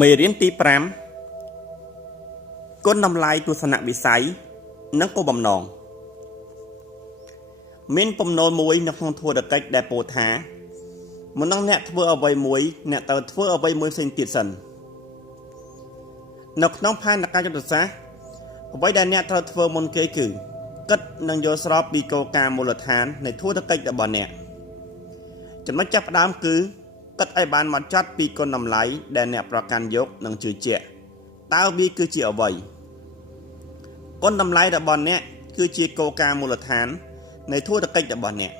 មេរៀនទី5គុណតម្លៃទស្សនវិស័យនិងគោលបំណងមានពំណូលមួយនៅក្នុងធុរកិច្ចដែលពោលថាមុននឹងអ្នកធ្វើអ្វីមួយអ្នកត្រូវធ្វើអ្វីមួយផ្សេងទៀតសិននៅក្នុងផែនការយុទ្ធសាស្ត្រអ្វីដែលអ្នកត្រូវធ្វើមុនគេគឺគិតនិងយល់ស្របពីគោលការណ៍មូលដ្ឋាននៃធុរកិច្ចរបស់អ្នកចំណុចចាប់ផ្ដើមគឺគិតឲ្យបានហ្មត់ចត់ពីគុណតម្លៃដែលអ្នកប្រកាន់យកនិងជឿជាក់តើវាគឺជាអ្វីគុណតម្លៃរបស់អ្នកគឺជាគោលការណ៍មូលដ្ឋាននៃធុរកិច្ចរបស់អ្នក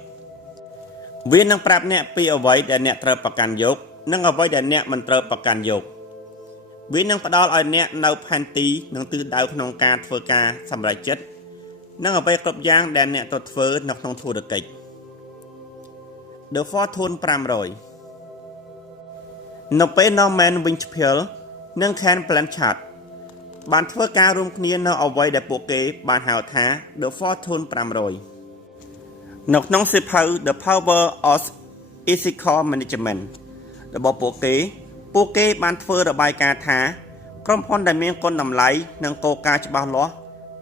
វានឹងប្រាប់អ្នកពីអ្វីដែលអ្នកត្រូវប្រកាន់យកនិងអ្វីដែលអ្នកមិនត្រូវប្រកាន់យកវានឹងផ្ដល់ឲ្យអ្នកនៅផែនទីនិងទិសដៅក្នុងការធ្វើការសម្រេចចិត្តនិងអ្វីគ្រប់យ៉ាងដែលអ្នកត្រូវធ្វើនៅក្នុងធុរកិច្ច The Fortune 500នៅពេល Norman Winchfield និង Ken Blanchard បានធ្វើការរួមគ្នានៅអ្វីដែលពួកគេបានហៅថា The Fortune 500 នៅក្នុងសៀវភៅ The Power of Ethical Management របស់ពួកគេបានធ្វើរបាយការណ៍ថាក្រុមហ៊ុនដែលមានគុណតម្លៃនិងគោលការណ៍ច្បាស់លាស់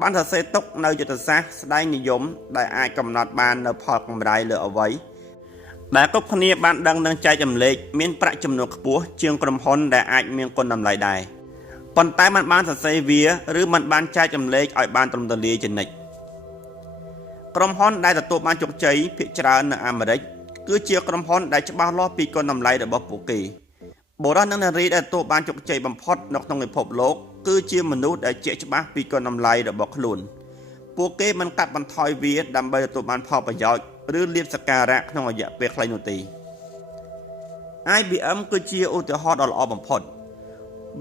បានសរសេរទុកនៅយុទ្ធសាស្ត្រស្ដែងនិយមដែលអាចកំណត់បាននៅផលកម្រៃលើអ្វីដែលគ្រប់គ្នាបានដឹងនិងចែកចម្លែកមានប្រាក់ចំណូលខ្ពស់ជាងក្រុមហ៊ុនដែលអាចមានគុណតម្លៃដែរប៉ុន្តែมันបានសរសេរវាឬมันបានចែកចម្លែកឲ្យបានត្រឹមត្រូវជានិច្ចក្រុមហ៊ុនដែលទទួលបានជោគជ័យភាគច្រើននៅអាមេរិកគឺជាក្រុមហ៊ុនដែលច្បាស់លាស់ពីគុណតម្លៃរបស់ពួកគេបុរសនិងនារីដែលទទួលបានជោគជ័យបំផុតនៅក្នុងពិភពលោកគឺជាមនុស្សដែលជាក់ច្បាស់ពីគុណតម្លៃរបស់ខ្លួនពួកគេមិនកាត់បន្ថយវាដើម្បីទទួលបានផលប្រយោជន៍ឬលាភសក្ការៈក្នុងរយៈពេលខ្លីនោះទេ IBM គឺជាឧទាហរណ៍ដ៏ល្អបំផុត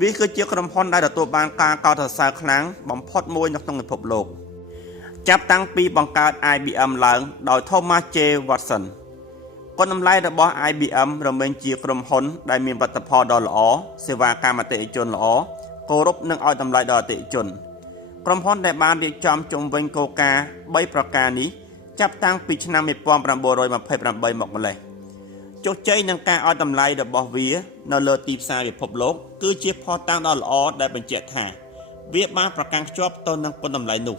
វាគឺជាក្រុមហ៊ុនដែលទទួលបានការកោតសរសើរខ្លាំងបំផុតមួយនៅក្នុងពិភពលោកចាប់តាំងពីបង្កើត IBM ឡើងដោយ Thomas J. Watson គុណតម្លៃរបស់ IBM រមែងជាក្រុមហ៊ុនដែលមានផលិតផលដ៏ល្អសេវាកម្មអតិថិជនល្អគោរពនិងឲ្យតម្លៃដល់អតិថិជនក្រុមហ៊ុនដែលបានរៀបចំជុំវិញគោលការណ៍3ប្រការនេះចាប់តាំងពីឆ្នាំ1928មកម្លេះជោគជ័យនឹងការឲ្យតម្លៃរបស់វានៅលើទីផ្សារពិភពលោកគឺជាភស្តុតាងដ៏ល្អដែលបញ្ជាក់ថាវាបានប្រកាន់ខ្ជាប់ទៅនឹងគុណតម្លៃនោះ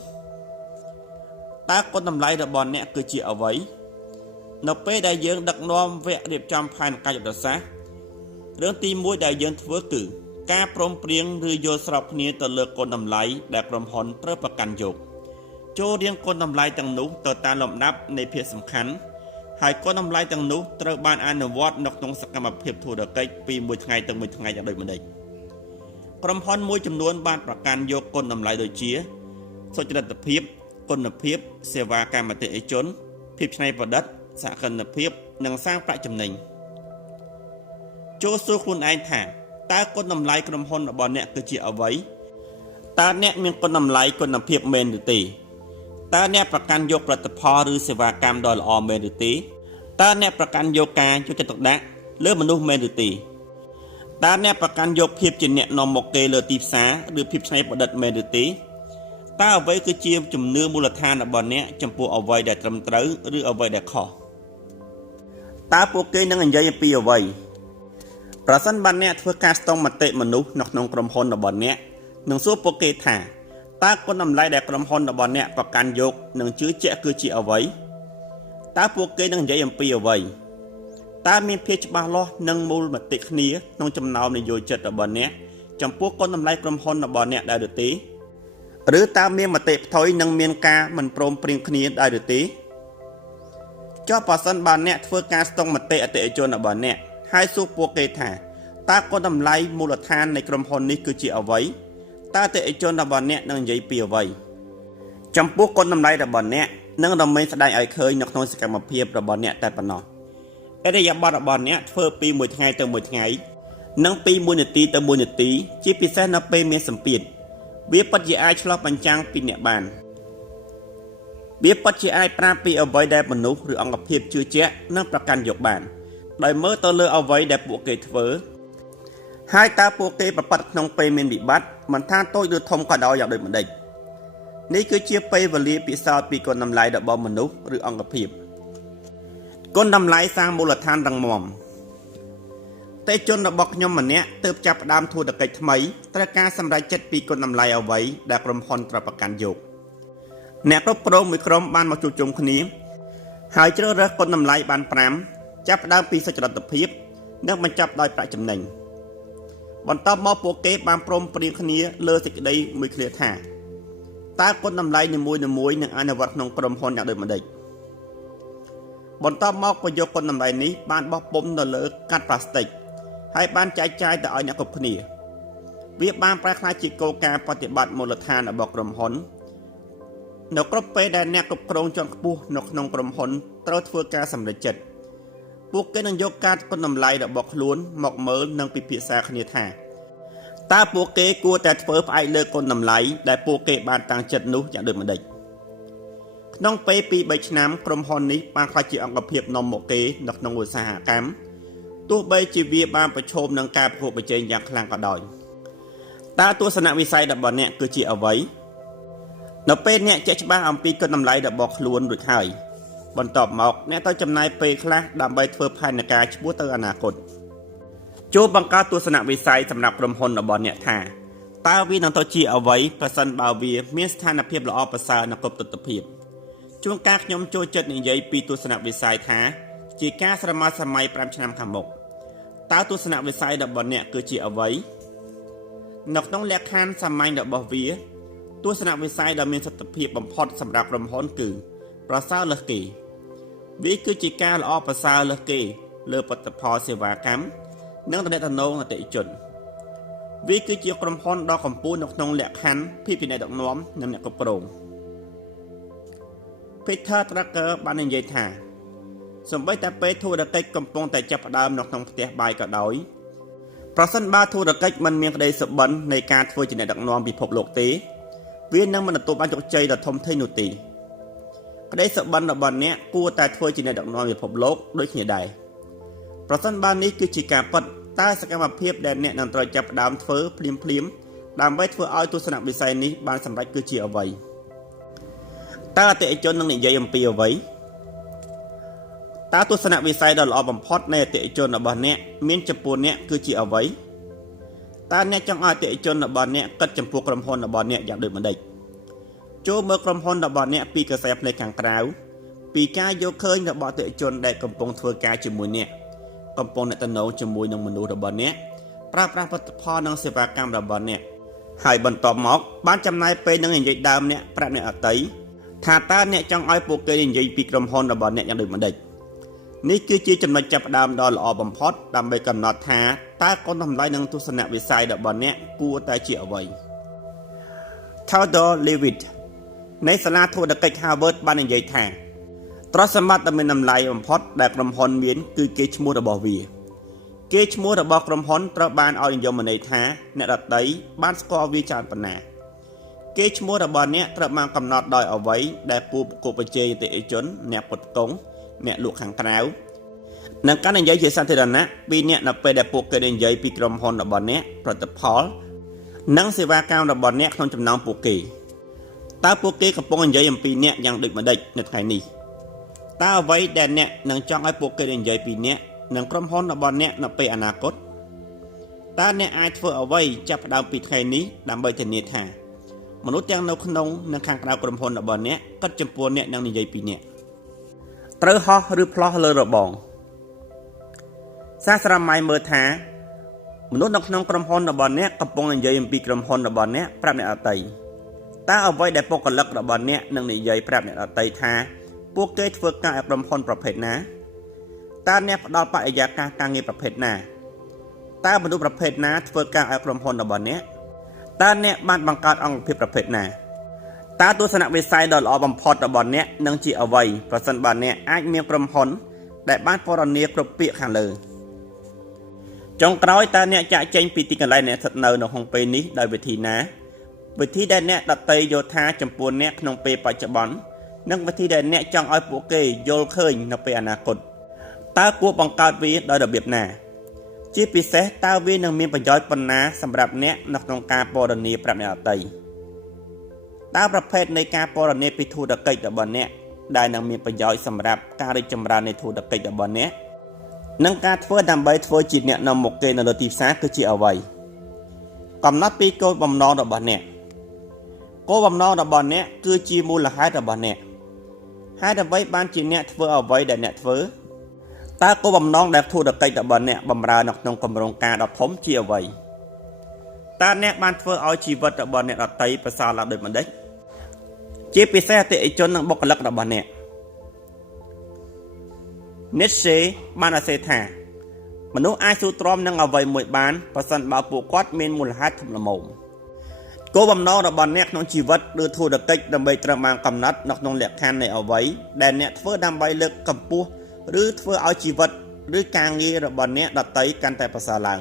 តើគុណតម្លៃរបស់អ្នកគឺជាអ្វីនៅពេលដែលយើងដឹកនាំវគ្គរៀបចំផែនការយុទ្ធសាស្ត្ររឿងទី1ដែលយើងធ្វើគឺការព្រមព្រៀងឬយល់ស្របគ្នាទៅលើគុណតម្លៃដែលក្រុមហ៊ុនត្រូវប្រកាន់យកចូលរៀងគុណតម្លៃទាំងនោះទៅតាមលំដាប់នៃភាពសំខាន់ហើយគុណតម្លៃទាំងនោះត្រូវបានអនុវត្តនៅក្នុងសកម្មភាពធុរកិច្ចពីមួយថ្ងៃទៅមួយថ្ងៃយ៉ាងដូចម្តេចក្រុមហ៊ុនមួយចំនួនបានប្រកាន់យកគុណតម្លៃដូចជាសុចរិតភាពគុណភាពសេវាកម្មអតិថិជនភាពច្នៃប្រឌិតសហគ្រិនភាពនិងសាងប្រាក់ចំណេញចូលសួរខ្លួនឯងថាតើគុណតម្លៃក្រុមហ៊ុនរបស់អ្នកគឺជាអ្វីតើអ្នកមានគុណតម្លៃគុណភាពមែនឬទេតើអ្នកប្រកាន់យកផលិតផលឬសេវាកម្មដ៏ល្អមែនឬទេតើអ្នកប្រកាន់យកការយកចិត្តទុកដាក់លើមនុស្សមែនឬទេតើអ្នកប្រកាន់យកភាពជាអ្នកនាំមុខគេលើទីផ្សារឬភាពច្នៃប្រឌិតមែនឬទេតើអ្វីគឺជាជំនឿមូលដ្ឋានរបស់អ្នកចំពោះអ្វីដែលត្រឹមត្រូវឬអ្វីដែលខុសតើពួកគេនឹងនិយាយអំពីអ្វីប្រសិនបើអ្នកធ្វើការស្ទង់មតិមនុស្សនៅក្នុងក្រុមហ៊ុនរបស់អ្នកនឹងសួរពួកគេថាតើគុណតម្លៃដែលក្រុមហ៊ុនរបស់អ្នកប្រកាន់យកនិងជឿជាក់គឺជាអ្វីតើពួកគេនឹងនិយាយអំពីអ្វីតើមានភាពច្បាស់លាស់និងមូលមតិគ្នាក្នុងចំណោមនយោជិតរបស់អ្នកចំពោះគុណតម្លៃក្រុមហ៊ុនរបស់អ្នកដែរឬទេឬតើមានមតិផ្ទុយនិងមានការមិនព្រមព្រៀងគ្នាដែរឬទេចុះបើសិនបើអ្នកធ្វើការស្ទង់មតិអតិថិជនរបស់អ្នកហើយសួរពួកគេថាតើគុណតម្លៃមូលដ្ឋាននៃក្រុមហ៊ុននេះគឺជាអ្វីតើអតិថិជនរបស់អ្នកនឹងនិយាយពីអ្វីចំពោះគុណតម្លៃរបស់អ្នកនឹងរមែងស្ដែងឲ្យឃើញនៅក្នុងសកម្មភាពរបស់អ្នកតែប៉ុណ្ណោះឥរិយាបថរបស់អ្នកធ្វើពីមួយថ្ងៃទៅមួយថ្ងៃនិងពី1នាទីទៅ1នាទីជាពិសេសនៅពេលមានសម្ពាធវាពិតជាអាចឆ្លុះបញ្ចាំងពីអ្នកបានវាពិតជាអាចប្រាប់ពីអ្វីដែលមនុស្សឬអង្គភាពជឿជាក់និងប្រកាន់យកបានដោយមើលទៅលើអ្វីដែលពួកគេធ្វើហើយតើពួកគេប្រព្រឹត្តក្នុងពេលមានវិបត្តិមិនថាតូចឬធំក៏ដោយយ៉ាងដូចម្តេចនេះគឺជាពេលវេលាពិសោធន៍ពីគុណតម្លៃរបស់មនុស្សឬអង្គភាពគុណតម្លៃសាងមូលដ្ឋានរឹងមាំ តេជនរបស់ខ្ញុំម្នាក់ទើបចាប់ផ្ដើមធុរកិច្ចថ្មីត្រូវការសម្រេចចិត្តពីគុណតម្លៃអ្វីដែលក្រុមហ៊ុនត្រូវប្រកាន់យកអ្នកគ្រប់គ្រងមួយក្រុមបានមកជួបជុំគ្នាហើយជ្រើសរើសគុណតម្លៃបាន5ចាប់ផ្ដើមពីសុចរិតភាពនិងបញ្ចប់ដោយប្រាក់ចំណេញបន្ទាប់មកពួកគេបានព្រមព្រៀងគ្នាលើសេចក្តីមួយឃ្លាថាតើគុណតម្លៃនីមួយៗនឹងអនុវត្តក្នុងក្រុមហ៊ុនយ៉ាងដូចម្តេចបន្ទាប់មកក៏យកគុណតម្លៃនេះបានបោះពុម្ពនៅលើកាត់ប្លាស្ទិកហើយបានចែកចាយទៅឲ្យអ្នកគ្រប់គ្នាវាបានប្រែក្លាយជាគោលការណ៍បប្រតិបត្តិមូលដ្ឋានរបស់ក្រុមហ៊ុននៅគ្រប់ពេលដែលអ្នកគ្រប់គ្រងជាន់ខ្ពស់នៅក្នុងក្រុមហ៊ុនត្រូវធ្វើការសម្រេចចិត្តពួកគេនឹងយកការគុណតម្លៃរបស់ខ្លួនមកមើលនិងពិភាក្សាគ្នាថាតើពួកគេគួរតែធ្វើផ្អែកលើគុណតម្លៃដែលពួកគេបានតាំងចិត្តនោះយ៉ាងដូចម្តេចក្នុងពេល2-3ឆ្នាំក្រុមហ៊ុននេះបានក្លាយជាអង្គភាពនាំមុខគេនៅក្នុងឧស្សាហកម្មទោះបីជាវាបានប្រឈមនឹងការប្រកួតប្រជែងយ៉ាងខ្លាំងក៏ដោយតើទស្សនវិស័យរបស់អ្នកគឺជាអ្វីនៅពេលអ្នកចេះច្បាស់អំពីគុណតម្លៃរបស់ខ្លួនរួចហើយបន្ទាប់មកអ្នកត្រូវចំណាយពេលខ្លះដើម្បីធ្វើផែនការឆ្ពោះទៅអនាគតចូលបង្កើតទស្សនវិស័យសម្រាប់ក្រុមហ៊ុនរបស់អ្នកថាតើវានឹងទៅជាអ្វីប្រសិនបើវាមានស្ថានភាពល្អប្រសើរនៅគ្រប់ទិដ្ឋភាពជួនកាលខ្ញុំចូលចិត្តនិយាយពីទស្សនវិស័យថាជាការស្រមើសម័យ5ឆ្នាំខាងមុខតើទស្សនវិស័យរបស់អ្នកគឺជាអ្វីនៅក្នុងលក្ខខណ្ឌសាមញ្ញរបស់វាទស្សនវិស័យដែលមានសិទ្ធិភាពបំផុតសម្រាប់ក្រុមហ៊ុនគឺប្រសើរលើសគេវាគឺជាការល្អប្រសើរលើសគេលើផលិតផលសេវាកម្មនិងទំនាក់ទំនងអតិថិជនវាគឺជាក្រុមហ៊ុនដ៏កំពូលនៅក្នុងលក្ខខណ្ឌភាពជាអ្នកដឹកនាំនិងអ្នកគ្រប់គ្រង Peter Drucker បាននិយាយថាសូម្បីតែពេលធុរកិច្ចកំពុងតែចាប់ផ្ដើមនៅក្នុងផ្ទះបាយក៏ដោយប្រសិនបើធុរកិច្ចមិនមានក្តីសុបិននៃការធ្វើជាអ្នកដឹកនាំពិភពលោកទេវានឹងមិនទទួលបានជោគជ័យដ៏ធំធេងនោះទេក្តីសុបិនរបស់អ្នកគួរតែធ្វើជាអ្នកដឹកនាំពិភពលោកដូចគ្នាដែរប្រសិនបើនេះគឺជាការពិតតើសកម្មភាពដែលអ្នកនឹងត្រូវចាប់ផ្ដើមធ្វើភ្លាមៗដើម្បីធ្វើឲ្យទស្សនវិស័យនេះបានសម្រេចគឺជាអ្វីតើអតិថិជននឹងនិយាយអំពីអ្វីតើទស្សនវិស័យដ៏ល្អបំផុតនៃអតិថិជនរបស់អ្នកមានចំពោះអ្នកគឺជាអ្វីតើអ្នកចង់ឲ្យអតិថិជនរបស់អ្នកគិតចំពោះក្រុមហ៊ុនរបស់អ្នកយ៉ាងដូចម្តេចចូលមើលក្រុមហ៊ុនរបស់អ្នកពីកសែភ្នែកខាងក្រៅពីការយកឃើញរបស់អតិថិជនដែលកំពុងធ្វើការជាមួយអ្នកកំពុងអ្នកតំណងជាមួយនឹងមនុស្សរបស់អ្នកប្រើប្រាស់ផលិតផលនិងសេវាកម្មរបស់អ្នកហើយបន្ទាប់មកបានចំណាយពេលនឹងនិយាយដើមអ្នកប្រាប់អ្នកអតីថាតើអ្នកចង់ឲ្យពួកគេនិយាយពីក្រុមហ៊ុនរបស់អ្នកយ៉ាងដូចម្តេចនេះគឺជាចំណុចចាប់ផ្ដើមដ៏ល្អបំផុតដើម្បីកំណត់ថាតើគុណតម្លៃនិងទស្សនវិស័យរបស់អ្នកគួរតែជាអ្វី Theodore Levitt នៃសាលាធុរកិច្ច Harvard បាននិយាយថាទ្រព្យសម្បត្តិដ៏មានតម្លៃបំផុតដែលក្រុមហ៊ុនមានគឺកេរ្តិ៍ឈ្មោះរបស់វាកេរ្តិ៍ឈ្មោះរបស់ក្រុមហ៊ុនត្រូវបានឲ្យនិយមន័យថាអ្នកដទៃបានស្គាល់វាច្រើនប៉ុណ្ណាកេរ្តិ៍ឈ្មោះរបស់អ្នកត្រូវបានកំណត់ដោយអ្វីដែលពួកប្រកួតប្រជែងអតិថិជនអ្នកផ្គត់ផ្គង់អ្នកលក់ខាងក្រៅនិងការនិយាយជាសាធារណៈពីអ្នកនៅពេលដែលពួកគេនិយាយពីក្រុមហ៊ុនរបស់អ្នកផលិតផលនិងសេវាកម្មរបស់អ្នកក្នុងចំណោមពួកគេតើពួកគេកំពុងនិយាយអំពីអ្នកយ៉ាងដូចម្តេចនៅថ្ងៃនេះតើអ្វីដែលអ្នកនឹងចង់ឲ្យពួកគេនិយាយពីអ្នកនិងក្រុមហ៊ុនរបស់អ្នកនៅពេលអនាគតតើអ្នកអាចធ្វើអ្វីចាប់ផ្ដើមពីថ្ងៃនេះដើម្បីធានាថាមនុស្សទាំងនៅក្នុងនិងខាងក្រៅក្រុមហ៊ុនរបស់អ្នកគិតចំពោះអ្នកនិងនិយាយពីអ្នកត្រូវហោះឬផ្លោះលើរបងសាស្ត្រាម៉ៃមើលថាមនុស្សនៅក្នុងក្រុមហ៊ុនរបស់អ្នកកំពុងនិយាយអំពីក្រុមហ៊ុនរបស់អ្នកប្រាប់អ្នកដទៃតើអ្វីដែលបុគ្គលិករបស់អ្នកនឹងនិយាយប្រាប់អ្នកដទៃថាពួកគេធ្វើការឲ្យក្រុមហ៊ុនប្រភេទណាតើអ្នកផ្ដល់បរិយាកាសការងារប្រភេទណាតើមនុស្សប្រភេទណាធ្វើការឲ្យក្រុមហ៊ុនរបស់អ្នកតើអ្នកបានបង្កើតអង្គភាពប្រភេទណាតើទស្សនវិស័យដ៏ល្អបំផុតរបស់អ្នកនឹងជាអ្វីប្រសិនបើអ្នកអាចមានក្រុមហ៊ុនដែលបានពណ៌នាគ្រប់ពាក្យខាងលើចុងក្រោយតើអ្នកចាក់ចែងពីទីកន្លែងអ្នកស្ថិតនៅក្នុងពេលនេះដោយវិធីណាវិធីដែលអ្នកដតីយល់ថាចំពោះអ្នកក្នុងពេលបច្ចុប្បន្ននិងវិធីដែលអ្នកចង់ឲ្យពួកគេយល់ឃើញនៅពេលអនាគតតើគួរបង្កើតវាដោយរបៀបណាជាពិសេសតើវានឹងមានប្រយោជន៍ប៉ុណ្ណាសម្រាប់អ្នកនៅក្នុងការពណ៌នាប្រាប់អ្នកដទៃតើប្រភេទនៃការពណ៌នាពីធុរកិច្ចរបស់អ្នកដែលនឹងមានប្រយោជន៍សម្រាប់ការរីកចម្រើននៃធុរកិច្ចរបស់អ្នក និងការធ្វើដើម្បីធ្វើជាអ្នកនាំមុខគេនៅលើទីផ្សារគឺជាអ្វីកំណត់ពីគោលបំណងរបស់អ្នកគោលបំណងរបស់អ្នកគឺជាមូលហេតុរបស់អ្នកហេតុអ្វីបានជាអ្នកធ្វើអ្វីដែលអ្នកធ្វើតើគោលបំណងដែលធុរកិច្ចរបស់អ្នកបម្រើនៅក្នុងគម្រោងការដ៏ធំជាអ្វីតើអ្នកបានធ្វើឲ្យជីវិតរបស់អ្នកដទៃប្រសើរឡើងដូចម្តេចជាពិសេសអតិថិជននិងបុគ្គលិករបស់អ្នក Nietzsche បានអះអាងថាមនុស្សអាចស៊ូទ្រាំនឹងអ្វីមួយបានប្រសិនបើពួកគាត់មានមូលហេតុធំល្មមគោលបំណងរបស់អ្នកក្នុងជីវិតឬធុរកិច្ចដើម្បីត្រូវបានកំណត់នៅក្នុងលក្ខខណ្ឌនៃអ្វីដែលអ្នកធ្វើដើម្បីលើកកម្ពស់ឬធ្វើឲ្យជីវិតឬការងាររបស់អ្នកដទៃកាន់តែប្រសើរឡើង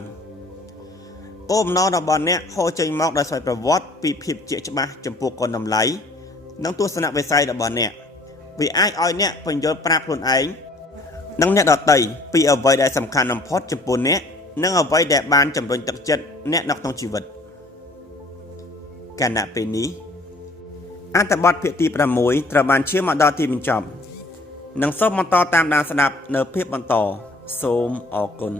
គោលបំណងរបស់អ្នកហូរចេញមកដោយស្វ័យប្រវត្តិពីភាពជាក់ច្បាស់ចំពោះគុណតម្លៃនិងទស្សនវិស័យរបស់អ្នកវាអាចឲ្យអ្នកពន្យល់ប្រាប់ខ្លួនឯងនិងអ្នកដទៃពីអ្វីដែលសំខាន់បំផុតចំពោះអ្នកនិងអ្វីដែលបានជំរុញទឹកចិត្តអ្នកនៅក្នុងជីវិតគណៈពេលនេះអត្ថបទភាគទី6ត្រូវបានឈានមកដល់ទីបញ្ចប់និងសូមបន្តតាមដានស្ដាប់នៅភាគបន្តសូមអរគុណ